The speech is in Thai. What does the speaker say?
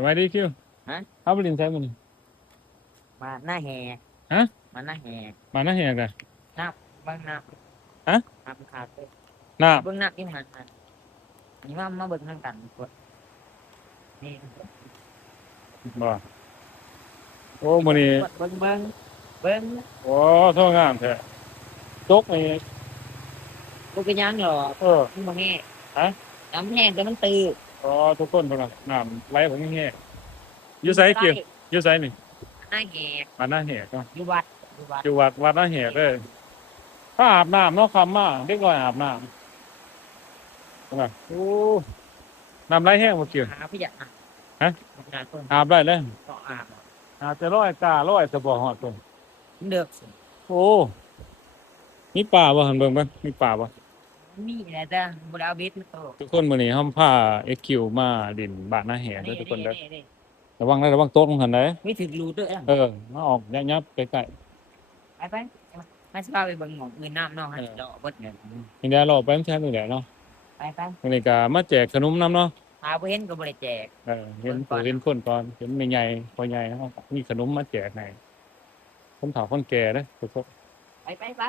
สบายดีคิวฮะเข้าไปเรียนใช้มันมาหน้าแหกฮะมาหน้าแหกมาหน้าแหกอะนับเบิ้งนับฮะนับขาดเลยน้เบิ้งนับที่หันหันอันนี้มาเบิ้งทางกันกดนี่ำบ่โอ้มื้อนี้เบิ้งโอ้โทษงามแท้จกนี่กูเป็นยังหรอเออมึงมาแง่ฮะน้ำแห้งแต่มันตื้ออ๋อทุกคนพุ่นน่ะน้ำไหลผมแห้งอยู่ไสเกี่ยวอยู่ไสนี่หน้าแหกมาหน้าแหกเนาะอยู่วัดอยู่วัดอยู่วัดหน้าแหกเด้อถ้าอาบน้ำเนาะคำมาเด็กน้อยอาบน้ำนะโอ้น้ำไหลแห้งบ่เกี่ยวหาพี่อยากฮะงานต้นอาบได้เลย ก็อาบอาจจะร้อยการ้อยสะบ่ฮอดต้น เดือกโอ้มีป่าบ่หั่นเบิ่งเบิ่งมีป่าบ่ มีอะไรจ้ะบุรีเอาเบสมาโต ทุกคนมื้อนี้เฮาพา XQ มาดินบ้านนาแหเด้อทุกคนเด้อ นี่ระวังนะระวังโต๊ะของหั่นเด้อไม่ถึงรูด้วยอ่ะมาออกยับๆใกล้ไปไม่ใช่ว่าไปเบิ้งหมองเงินน้ำเนาะให้ดอกเบิ้งเนี่ยๆนี่ได้รอไปมันแท้นี่แหละเนาะไปมื้อนี้ก็มาแจกขนมนำเนาะหาบ่เห็นก็บ่ได้แจกเห็นผู้เห็นคนก่อนเห็นแม่ใหญ่พ่อใหญ่เฮามีขนมมาแจกให้คนเฒ่าคนแก่เด้อทุกคนไป